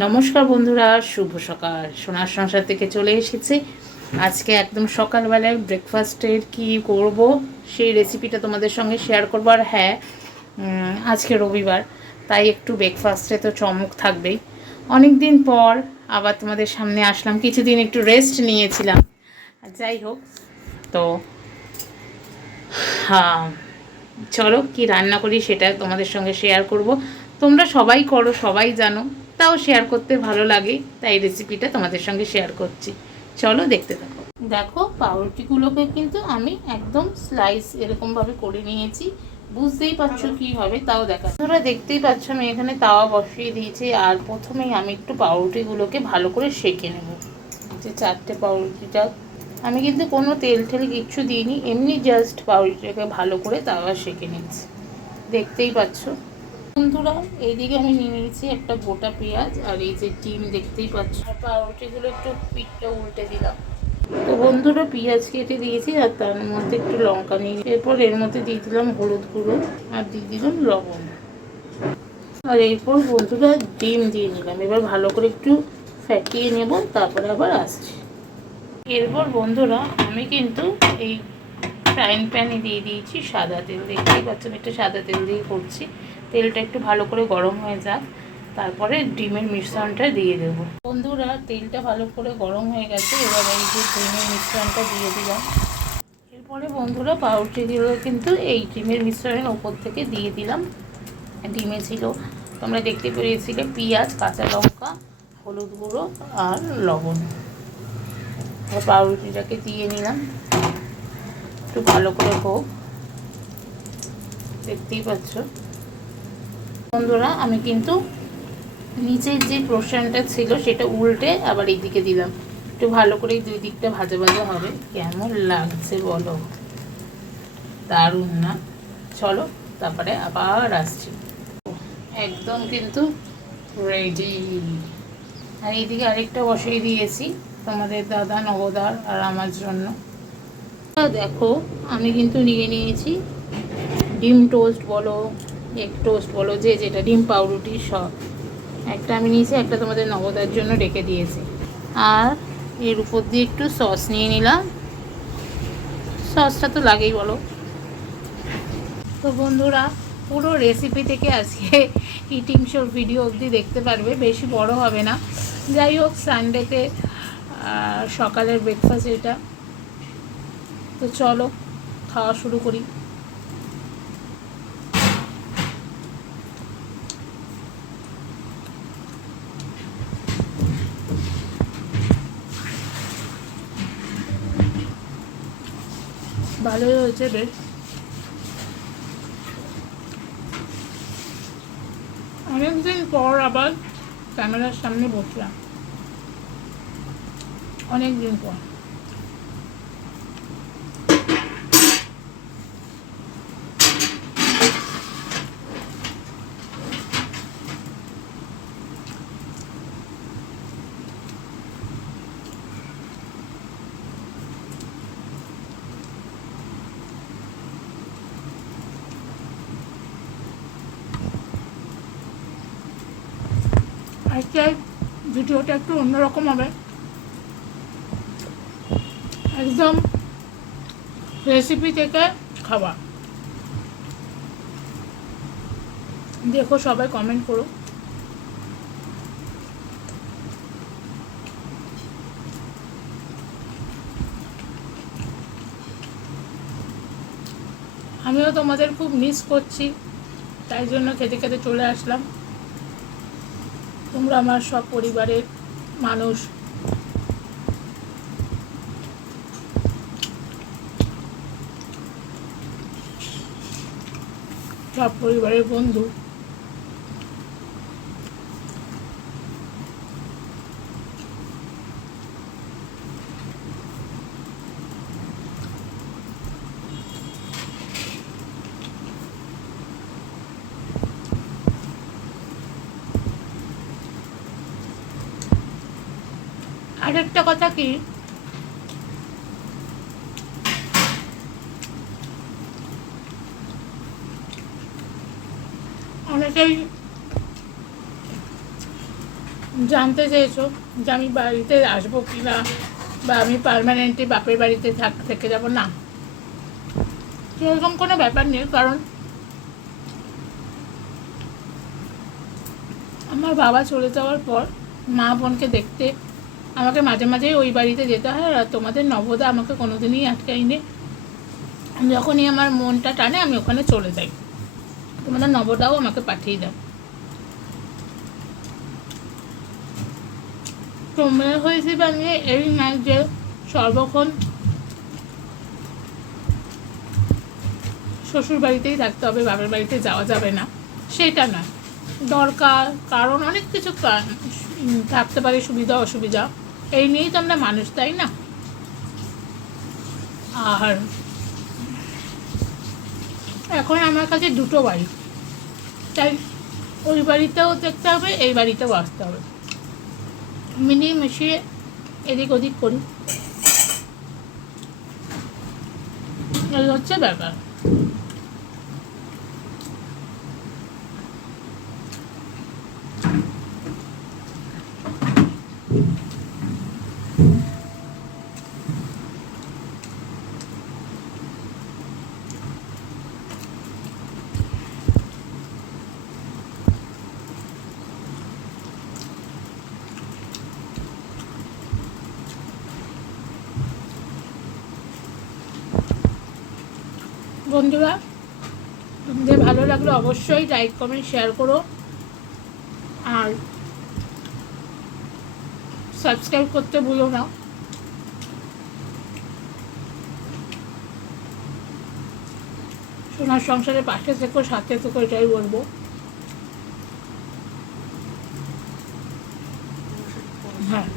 নমস্কার বন্ধুরা, শুভ সকাল। সোনার সংসার থেকে চলে এসেছি। আজকে একদম সকালবেলায় ব্রেকফাস্টের কি করব সেই রেসিপিটা তোমাদের সঙ্গে শেয়ার করবো। আর হ্যাঁ, আজকে রবিবার, তাই একটু ব্রেকফাস্টে তো চমক থাকবেই। অনেক দিন পর আবার তোমাদের সামনে আসলাম, কিছুদিন একটু রেস্ট নিয়েছিলাম। যাই হোক, তো হ্যাঁ, চলো কি রান্না করি সেটা তোমাদের সঙ্গে শেয়ার করব। তোমরা সবাই করো, সবাই জানো, তাও শেয়ার করতে ভালো লাগে, তাই রেসিপিটা তোমাদের সঙ্গে শেয়ার করছি। চলো দেখতে থাকো। দেখো, পাউরুটিগুলোকে কিন্তু আমি একদম স্লাইস এরকমভাবে করে নিয়েছি। বুঝতেই পারছো কি হবে, তাও দেখা তোমরা দেখতেই পাচ্ছ আমি এখানে তাওয়া বসিয়ে দিয়েছি। আর প্রথমেই আমি একটু পাউরুটিগুলোকে ভালো করে সেঁকে নেব। যে 4টে পাউরুটিটা আমি কিন্তু কোনো তেল ঠেল কিচ্ছু দিইনি, এমনি জাস্ট পাউরুটিটাকে ভালো করে তাওয়া সেঁকে নিচ্ছি, দেখতেই পাচ্ছ বন্ধুরা। এইদিকে আমি নিয়ে নিয়েছি একটা গোটা পেঁয়াজ, আর এই যে ডিম দেখতেই পাচ্ছ। আর পাউরুটিগুলো একটু পিঠটা উল্টে দিলাম। তো বন্ধুরা, পেঁয়াজ কেটে দিয়েছি আর তার মধ্যে একটু লঙ্কা নিয়ে, এরপর এর মধ্যে দিয়ে দিলাম হলুদ গুঁড়ো আর দিয়ে দিলাম লবণ। আর এরপর বন্ধুরা ডিম দিয়ে নিলাম। এবার ভালো করে একটু ফ্যাটিয়ে নেব, তারপরে আবার আসছি। এরপর বন্ধুরা আমি কিন্তু এই ফ্রাইং প্যানে দিয়ে দিয়েছি সাদা তেল। দেখতেই পাচ্ছেন একটু সাদা তেল দিয়ে করছি। তেলটা একটু ভালো করে গরম হয়ে যাক, তারপরে ডিমের মিশ্রণটা দিয়ে দেব। বন্ধুরা, তেলটা ভালো করে গরম হয়ে গেছে, এবার এই যে ডিমের মিশ্রণটা দিয়ে দিলাম। এরপরে বন্ধুরা পাউরুটিগুলো কিন্তু এই ডিমের মিশ্রণের ওপর থেকে দিয়ে দিলাম। ডিমে ছিল, তোমরা দেখতে পেয়েছিলে, পেঁয়াজ, কাঁচা লঙ্কা, হলুদ গুঁড়ো আর লবণ। পাউরুটিটাকে দিয়ে নিলাম, একটু ভালো করে হোক, দেখতেই পাচ্ছ বন্ধুরা। আমি কিন্তু নিচের যে পোর্শনটা ছিল সেটা উল্টে আবার এইদিকে দিলাম, একটু ভালো করে দুই দিকটা ভাজা ভাজা হবে। কেমন লাগছে বলো, দারুণ না? চলো তারপরে আবার আসছি। একদম কিন্তু রেডি। আর এইদিকে আরেকটা বসিয়ে দিয়েছি তোমাদের দাদা নবদার আর আমার জন্য। দেখো, আমি কিন্তু নিয়ে নিয়েছি ডিম টোস্ট বলো, এগ টোস্ট বলো, যে যেটা, ডিম পাউরুটি সব। একটা আমি নিয়েছি, একটা তোমাদের নবদার জন্য রেখে দিয়েছি। আর এর উপর দিয়ে একটু সস নিয়ে নিলাম। সসটা তো লাগেই বলো। তো বন্ধুরা, পুরো রেসিপি থেকে আজকে ইটিং শোর ভিডিও অবধি দেখতে পারবে, বেশি বড় হবে না। যাই হোক, সানডেতে সকালের ব্রেকফাস্ট এটা। তো চলো খাওয়া শুরু করি। ভালোই হয়েছে বেশ। অনেকদিন পর আবার ক্যামেরার সামনে বসলাম, অনেক দিন পর। আজকে ভিডিওটা একটু অন্যরকম হবে, একদম রেসিপি থেকে খাওয়া। দেখো, সবাই কমেন্ট করো। আমিও তোমাদের খুব মিস করছি, তাই জন্য খেতে খেতে চলে আসলাম। তোমরা আমার সব পরিবারের মানুষ, সব পরিবারের বন্ধু। আরেকটা কথা কি, অনেকেই জানতে চেয়েছো যে আমি বাড়িতে আসবো কি না, বা আমি পার্মানেন্টলি বাপের বাড়িতে থেকে যাব না, সেরকম কোনো ব্যাপার নেই। কারণ আমার বাবা চলে যাওয়ার পর মা বোনকে দেখতে আমাকে মাঝে মাঝেই ওই বাড়িতে যেতে হয়। আর তোমাদের নবদা আমাকে কোনোদিনই আটকায়নি। যখনই আমার মনটা টানে আমি ওখানে চলে যাই, তোমাদের নবদাও আমাকে পাঠিয়ে দাও। তো মেয়ে হয়েছে বানিয়ে এই নয় যে সর্বক্ষণ শ্বশুর বাড়িতেই থাকতে হবে, বাপের বাড়িতে যাওয়া যাবে না, সেটা নয়। দরকার, কারণ অনেক কিছু থাকতে পারে, সুবিধা অসুবিধা, এই নিয়েই তো আমরা মানুষ, তাই না? আর এখন আমার কাছে দুটো বাড়ি, তাই ওই বাড়িতেও দেখতে হবে, এই বাড়িতেও আসতে হবে, মিলিয়ে মিশিয়ে এদিক ওদিক করি, এই হচ্ছে ব্যাপার। বন্ধুরা, তোমাদের ভালো লাগলে অবশ্যই লাইক কমেন্ট শেয়ার করো, আর সাবস্ক্রাইব করতে ভুলো না। সোনার সংসারের পাশে থেকো, সাথে থেকো, এটাই বলবো। হ্যাঁ,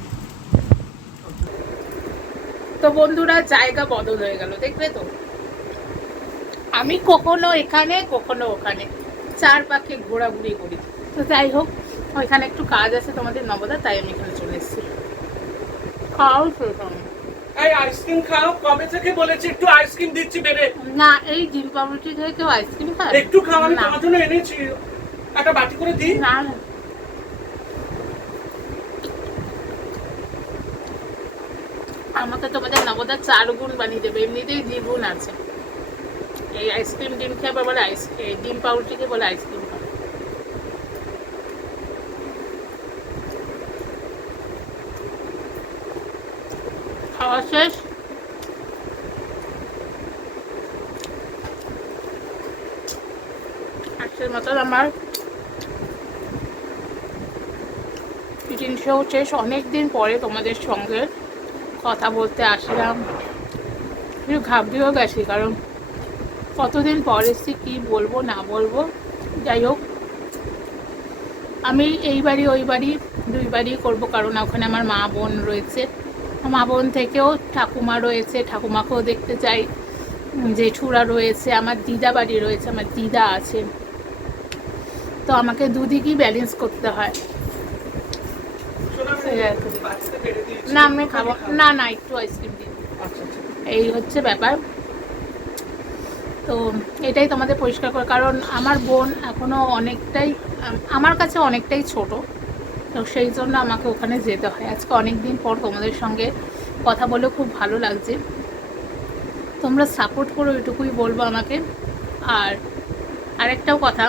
তো বন্ধুরা জায়গা বদল হয়ে গেল, দেখবে তো, আমি কখনো এখানে কখনো ওখানে চার পাকে ঘোরাঘুরি করি। তো যাই হোক, ওইখানে একটু কাজ আছে তোমাদের নবদা, তাই আমি এখানে চলে এসেছি। খাও সেরকম এই আইসক্রিম খাও, কবে থেকে বলেছি একটু আইসক্রিম দিচ্ছি বেড়ে। না, এই ডিম পাউরুটি থেকে কেউ আইসক্রিম খায়? একটু খাও, আমি না। তোমার জন্য এনেছি, একটা বাটি করে দিই। না না, আমাকে তোমাদের নবদা 4 গুণ বানিয়ে দেবে, এমনিতেই 2 গুণ আছে। এই আইসক্রিম ডিম খেয়ে বলে ডিম পাউরুটিকে বলে আইসক্রিম খাবে। খাওয়া শেষ, আজকের মতন আমার টিফিন শো শেষ। অনেকদিন পরে তোমাদের সঙ্গে কথা বলতে আসলাম, একটু ঘাবড়েও গেছি, কারণ কতদিন পর এসেছি, কী বলবো না বলবো। যাই হোক, আমি এই বাড়ি ওই বাড়ি 2 বাড়ি করবো, কারণ ওখানে আমার মা বোন রয়েছে। মা বোন থেকেও ঠাকুমা রয়েছে, ঠাকুমাকেও দেখতে চাই, জেঠুরা রয়েছে, আমার দিদা বাড়ি রয়েছে, আমার দিদা আছে। তো আমাকে দুদিকই ব্যালেন্স করতে হয়। না আমি খাবো না, না একটু আইসক্রিম দিন, এই হচ্ছে ব্যাপার। তো এটাই তোমাদের পরিষ্কার করে, কারণ আমার বোন এখনও অনেকটাই আমার কাছে অনেকটাই ছোট, তো সেই জন্য আমাকে ওখানে যেতে হয়। আজকে অনেক দিন পর তোমাদের সঙ্গে কথা বলে খুব ভালো লাগছে। তোমরা সাপোর্ট করো, এটুকুই বলবো আমাকে। আর আরেকটাও কথা,